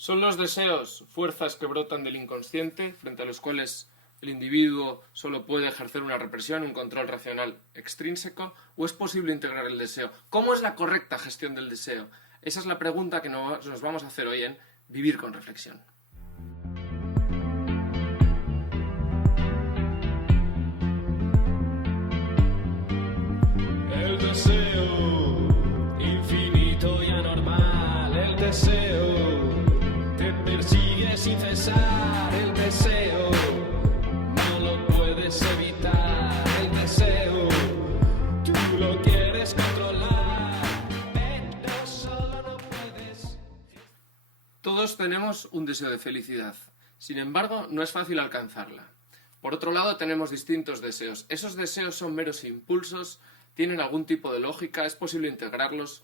Son los deseos fuerzas que brotan del inconsciente, frente a los cuales el individuo solo puede ejercer una represión, un control racional extrínseco, o es posible integrar el deseo. ¿Cómo es la correcta gestión del deseo? Esa es la pregunta que nos vamos a hacer hoy en Vivir con Reflexión. El deseo infinito y anormal, el deseo te persigue sin cesar, el deseo no lo puedes evitar, el deseo tú lo quieres controlar, pero solo no puedes. Todos tenemos un deseo de felicidad, sin embargo no es fácil alcanzarla. Por otro lado tenemos distintos deseos. Esos deseos son meros impulsos, tienen algún tipo de lógica, es posible integrarlos.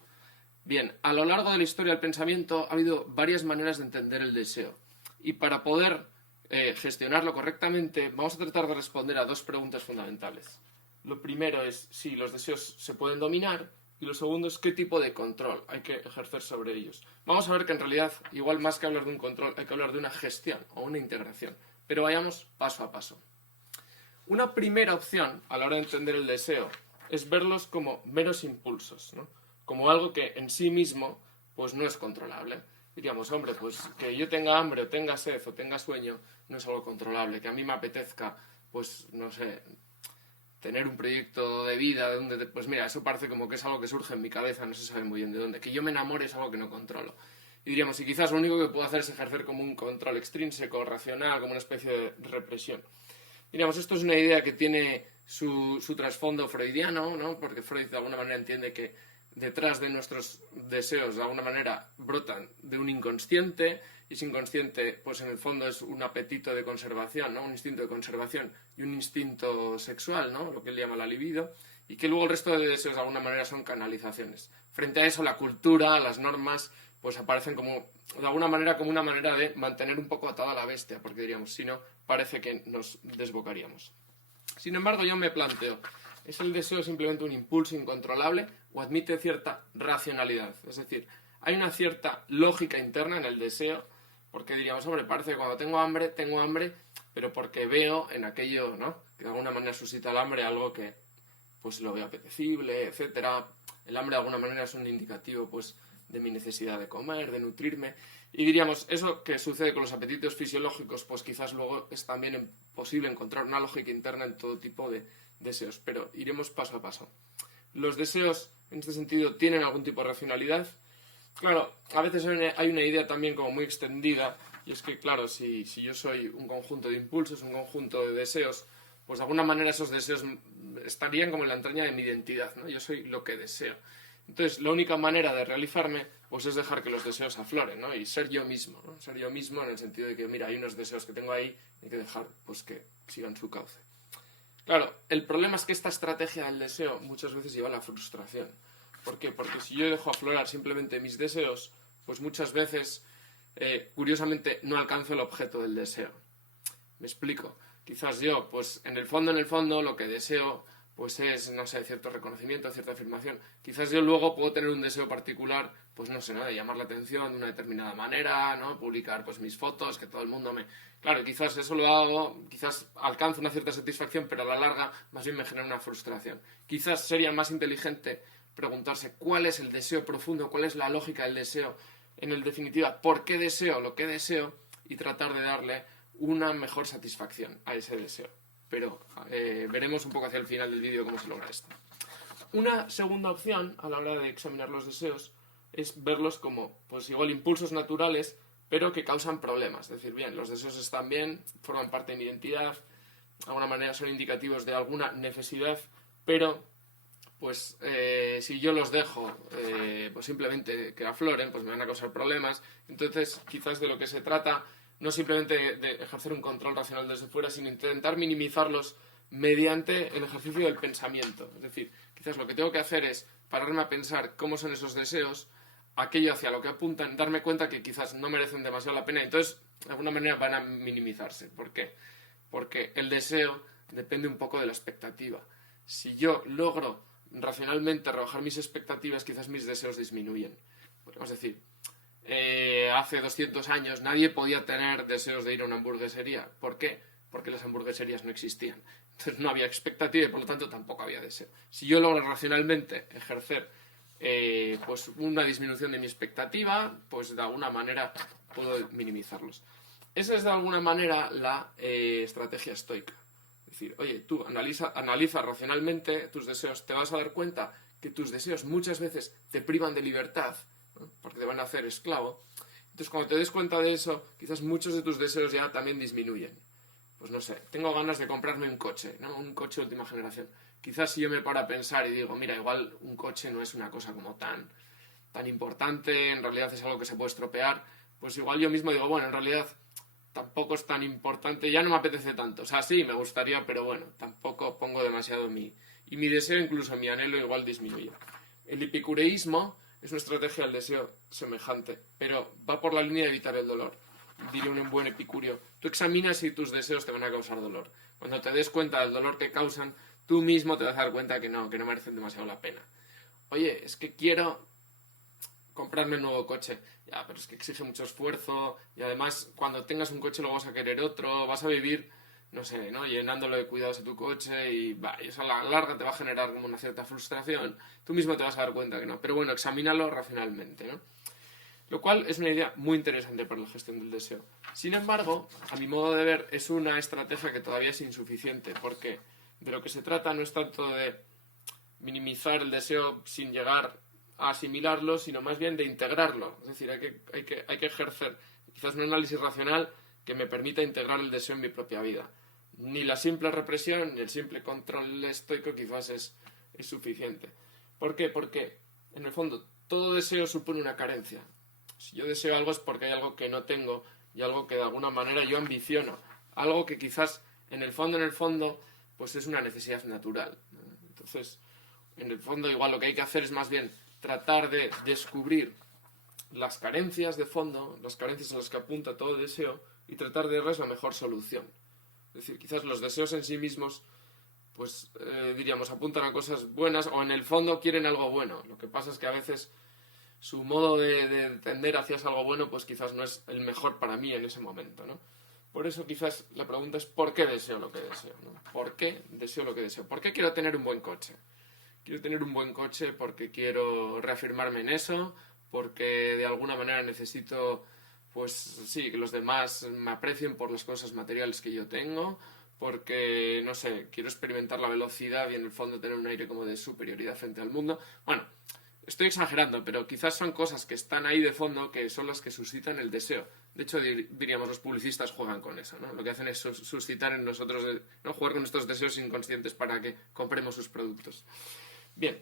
Bien, a lo largo de la historia del pensamiento ha habido varias maneras de entender el deseo. Y para poder gestionarlo correctamente, vamos a tratar de responder a dos preguntas fundamentales. Lo primero es si los deseos se pueden dominar, y lo segundo es qué tipo de control hay que ejercer sobre ellos. Vamos a ver que en realidad, igual más que hablar de un control, hay que hablar de una gestión o una integración. Pero vayamos paso a paso. Una primera opción a la hora de entender el deseo es verlos como meros impulsos, ¿no? Como algo que en sí mismo pues no es controlable. Diríamos, hombre, pues que yo tenga hambre o tenga sed o tenga sueño no es algo controlable. Que a mí me apetezca, pues no sé, tener un proyecto de vida, de donde, pues mira, eso parece como que es algo que surge en mi cabeza, no se sabe muy bien de dónde. Que yo me enamore es algo que no controlo. Y diríamos, y quizás lo único que puedo hacer es ejercer como un control extrínseco, racional, como una especie de represión. Diríamos, esto es una idea que tiene su trasfondo freudiano, ¿no? Porque Freud de alguna manera entiende que detrás de nuestros deseos de alguna manera brotan de un inconsciente, y ese inconsciente pues en el fondo es un apetito de conservación, ¿no? Un instinto de conservación y un instinto sexual, ¿no? Lo que él llama la libido, y que luego el resto de deseos de alguna manera son canalizaciones. Frente a eso la cultura, las normas pues aparecen como, de alguna manera, como una manera de mantener un poco atada a la bestia, porque diríamos, si no, parece que nos desbocaríamos. Sin embargo, yo me planteo, ¿es el deseo simplemente un impulso incontrolable o admite cierta racionalidad? Es decir, hay una cierta lógica interna en el deseo, porque diríamos, hombre, parece que cuando tengo hambre, pero porque veo en aquello, ¿no? Que de alguna manera suscita el hambre algo que pues lo veo apetecible, etcétera. El hambre de alguna manera es un indicativo, pues, de mi necesidad de comer, de nutrirme. Y diríamos, eso que sucede con los apetitos fisiológicos, pues quizás luego es también posible encontrar una lógica interna en todo tipo de deseos. Pero iremos paso a paso. Los deseos, en este sentido, tienen algún tipo de racionalidad. Claro, a veces hay una idea también como muy extendida, y es que, claro, si yo soy un conjunto de impulsos, un conjunto de deseos, pues de alguna manera esos deseos estarían como en la entraña de mi identidad, ¿no? Yo soy lo que deseo. Entonces, la única manera de realizarme pues es dejar que los deseos afloren, ¿no? Y ser yo mismo, ¿no? Ser yo mismo en el sentido de que, mira, hay unos deseos que tengo ahí y hay que dejar pues que sigan su cauce. Claro, el problema es que esta estrategia del deseo muchas veces lleva a la frustración. ¿Por qué? Porque si yo dejo aflorar simplemente mis deseos, pues muchas veces, curiosamente, no alcanzo el objeto del deseo. Me explico. Quizás yo, pues en el fondo, lo que deseo pues es, no sé, cierto reconocimiento, cierta afirmación. Quizás yo luego puedo tener un deseo particular, pues no sé, ¿no? De llamar la atención de una determinada manera, ¿no? Publicar pues mis fotos, que todo el mundo me... Claro, quizás eso lo hago, quizás alcanzo una cierta satisfacción, pero a la larga más bien me genera una frustración. Quizás sería más inteligente preguntarse cuál es el deseo profundo, cuál es la lógica del deseo, en el definitiva, por qué deseo lo que deseo, y tratar de darle una mejor satisfacción a ese deseo. Pero veremos un poco hacia el final del vídeo cómo se logra esto. Una segunda opción a la hora de examinar los deseos es verlos como, pues igual, impulsos naturales, pero que causan problemas. Es decir, bien, los deseos están bien, forman parte de mi identidad, de alguna manera son indicativos de alguna necesidad, pero pues si yo los dejo pues simplemente que afloren, pues me van a causar problemas. Entonces, quizás de lo que se trata no simplemente de ejercer un control racional desde fuera, sino intentar minimizarlos mediante el ejercicio del pensamiento. Es decir, quizás lo que tengo que hacer es pararme a pensar cómo son esos deseos, aquello hacia lo que apuntan, darme cuenta que quizás no merecen demasiado la pena, y entonces de alguna manera van a minimizarse. ¿Por qué? Porque el deseo depende un poco de la expectativa. Si yo logro racionalmente rebajar mis expectativas, quizás mis deseos disminuyen. Podemos decir, hace 200 años nadie podía tener deseos de ir a una hamburguesería. ¿Por qué? Porque las hamburgueserías no existían. Entonces no había expectativa y por lo tanto tampoco había deseo. Si yo logro racionalmente ejercer pues una disminución de mi expectativa, pues de alguna manera puedo minimizarlos. Esa es de alguna manera la estrategia estoica. Es decir, oye, tú analiza racionalmente tus deseos, te vas a dar cuenta que tus deseos muchas veces te privan de libertad, ¿no? Porque te van a hacer esclavo. Entonces, cuando te des cuenta de eso, quizás muchos de tus deseos ya también disminuyen. Pues no sé, tengo ganas de comprarme un coche, ¿no? Un coche de última generación. Quizás si yo me paro a pensar y digo, mira, igual un coche no es una cosa como tan importante, en realidad es algo que se puede estropear, pues igual yo mismo digo, bueno, en realidad tampoco es tan importante, ya no me apetece tanto. O sea, sí, me gustaría, pero bueno, tampoco pongo demasiado y mi deseo, incluso mi anhelo, igual disminuye. El epicureísmo es una estrategia del deseo semejante, pero va por la línea de evitar el dolor. Diría un buen epicúreo, tú examinas si tus deseos te van a causar dolor. Cuando te des cuenta del dolor que causan, tú mismo te vas a dar cuenta que no merecen demasiado la pena. Oye, es que quiero comprarme un nuevo coche. Ya, pero es que exige mucho esfuerzo y además cuando tengas un coche luego vas a querer otro, vas a vivir, no sé, ¿no? Llenándolo de cuidados a tu coche y eso a la larga te va a generar como una cierta frustración. Tú mismo te vas a dar cuenta que no. Pero bueno, examínalo racionalmente, ¿no? Lo cual es una idea muy interesante para la gestión del deseo. Sin embargo, a mi modo de ver, es una estrategia que todavía es insuficiente, porque de lo que se trata no es tanto de minimizar el deseo sin llegar a asimilarlo, sino más bien de integrarlo. Es decir, hay que ejercer quizás un análisis racional que me permita integrar el deseo en mi propia vida. Ni la simple represión ni el simple control estoico quizás es suficiente. ¿Por qué? Porque, en el fondo, todo deseo supone una carencia. Si yo deseo algo es porque hay algo que no tengo y algo que de alguna manera yo ambiciono. Algo que quizás, en el fondo, pues es una necesidad natural. Entonces, en el fondo, igual lo que hay que hacer es más bien tratar de descubrir las carencias de fondo, las carencias a las que apunta todo deseo, y tratar de darles la mejor solución. Es decir, quizás los deseos en sí mismos, pues diríamos, apuntan a cosas buenas o en el fondo quieren algo bueno. Lo que pasa es que a veces su modo de tender hacia algo bueno, pues quizás no es el mejor para mí en ese momento, ¿no? Por eso quizás la pregunta es ¿por qué deseo lo que deseo? ¿No? ¿Por qué deseo lo que deseo? ¿Por qué quiero tener un buen coche? Quiero tener un buen coche porque quiero reafirmarme en eso, porque de alguna manera necesito, pues sí, que los demás me aprecien por las cosas materiales que yo tengo, porque, no sé, quiero experimentar la velocidad y en el fondo tener un aire como de superioridad frente al mundo. Bueno, estoy exagerando, pero quizás son cosas que están ahí de fondo que son las que suscitan el deseo. De hecho, diríamos, los publicistas juegan con eso, ¿no? Lo que hacen es suscitar en nosotros, ¿no? Jugar con estos deseos inconscientes para que compremos sus productos. Bien,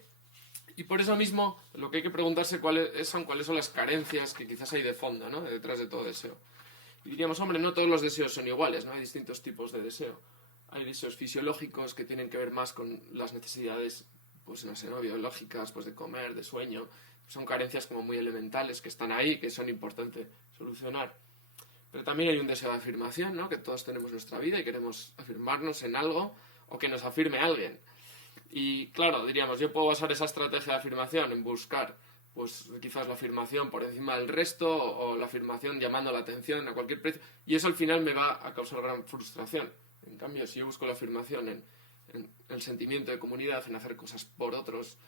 y por eso mismo lo que hay que preguntarse cuáles son las carencias que quizás hay de fondo, ¿no? Detrás de todo deseo. Y diríamos, hombre, no todos los deseos son iguales, ¿no? Hay distintos tipos de deseo. Hay deseos fisiológicos que tienen que ver más con las necesidades, pues no sé, ¿no? Biológicas, pues de comer, de sueño. Son carencias como muy elementales que están ahí, que son importantes solucionar. Pero también hay un deseo de afirmación, ¿no? Que todos tenemos en nuestra vida y queremos afirmarnos en algo o que nos afirme alguien. Y claro, diríamos, yo puedo basar esa estrategia de afirmación en buscar, pues quizás la afirmación por encima del resto o la afirmación llamando la atención a cualquier precio, y eso al final me va a causar gran frustración. En cambio, si yo busco la afirmación en el sentimiento de comunidad, en hacer cosas por otros,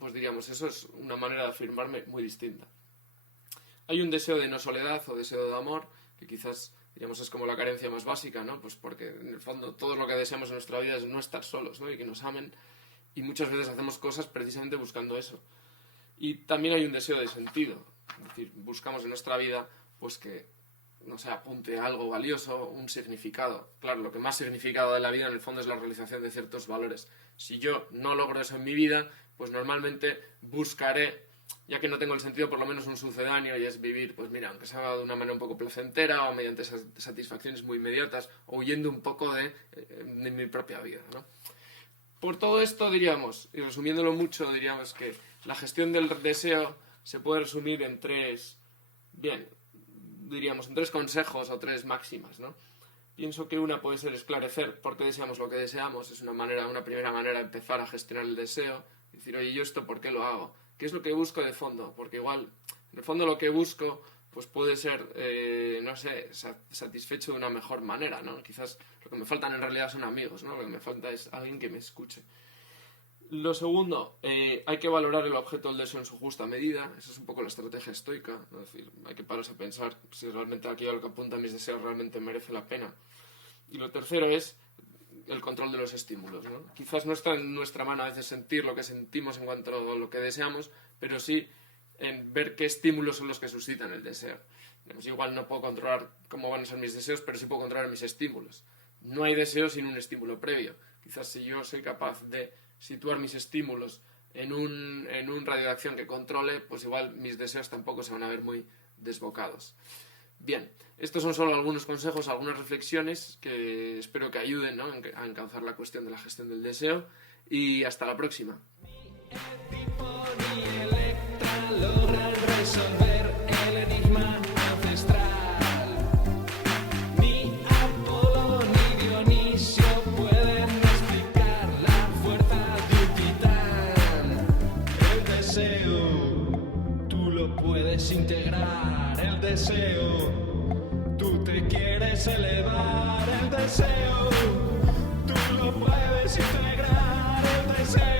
pues diríamos, eso es una manera de afirmarme muy distinta. Hay un deseo de no soledad o deseo de amor, que quizás, diríamos, es como la carencia más básica, ¿no? Pues porque en el fondo todo lo que deseamos en nuestra vida es no estar solos, ¿no? Y que nos amen, y muchas veces hacemos cosas precisamente buscando eso. Y también hay un deseo de sentido, es decir, buscamos en nuestra vida, pues que, no sé, apunte a algo valioso, un significado. Claro, lo que más significado de la vida en el fondo es la realización de ciertos valores. Si yo no logro eso en mi vida, pues normalmente buscaré, ya que no tengo el sentido, por lo menos un sucedáneo, y es vivir, pues mira, aunque sea de una manera un poco placentera o mediante esas satisfacciones muy inmediatas, o huyendo un poco de mi propia vida, ¿no? Por todo esto diríamos, y resumiéndolo mucho, diríamos que la gestión del deseo se puede resumir en tres consejos o tres máximas, ¿no? Pienso que una puede ser esclarecer por qué deseamos lo que deseamos. Es una primera manera de empezar a gestionar el deseo. Decir, oye, ¿yo esto por qué lo hago? ¿Qué es lo que busco de fondo? Porque igual En el fondo lo que busco pues puede ser, no sé, satisfecho de una mejor manera, ¿no? Quizás lo que me faltan en realidad son amigos, ¿no? Lo que me falta es alguien que me escuche. Lo segundo, hay que valorar el objeto del deseo en su justa medida. Esa es un poco la estrategia estoica, ¿no? Es decir, hay que pararse a pensar si realmente aquello a lo que apuntan mis deseos realmente merece la pena. Y lo tercero es el control de los estímulos, ¿no? Quizás no está en nuestra mano a veces sentir lo que sentimos en cuanto a lo que deseamos, pero sí en ver qué estímulos son los que suscitan el deseo. Igual no puedo controlar cómo van a ser mis deseos, pero sí puedo controlar mis estímulos. No hay deseo sin un estímulo previo. Quizás si yo soy capaz de situar mis estímulos en un radio de acción que controle, pues igual mis deseos tampoco se van a ver muy desbocados. Bien, estos son solo algunos consejos, algunas reflexiones que espero que ayuden, ¿no?, a alcanzar la cuestión de la gestión del deseo, y hasta la próxima. Logran resolver el enigma ancestral. Ni Apolo ni Dionisio pueden explicar la fuerza de un titán. El deseo, tú lo puedes integrar. El deseo, tú te quieres elevar. El deseo, tú lo puedes integrar. El deseo.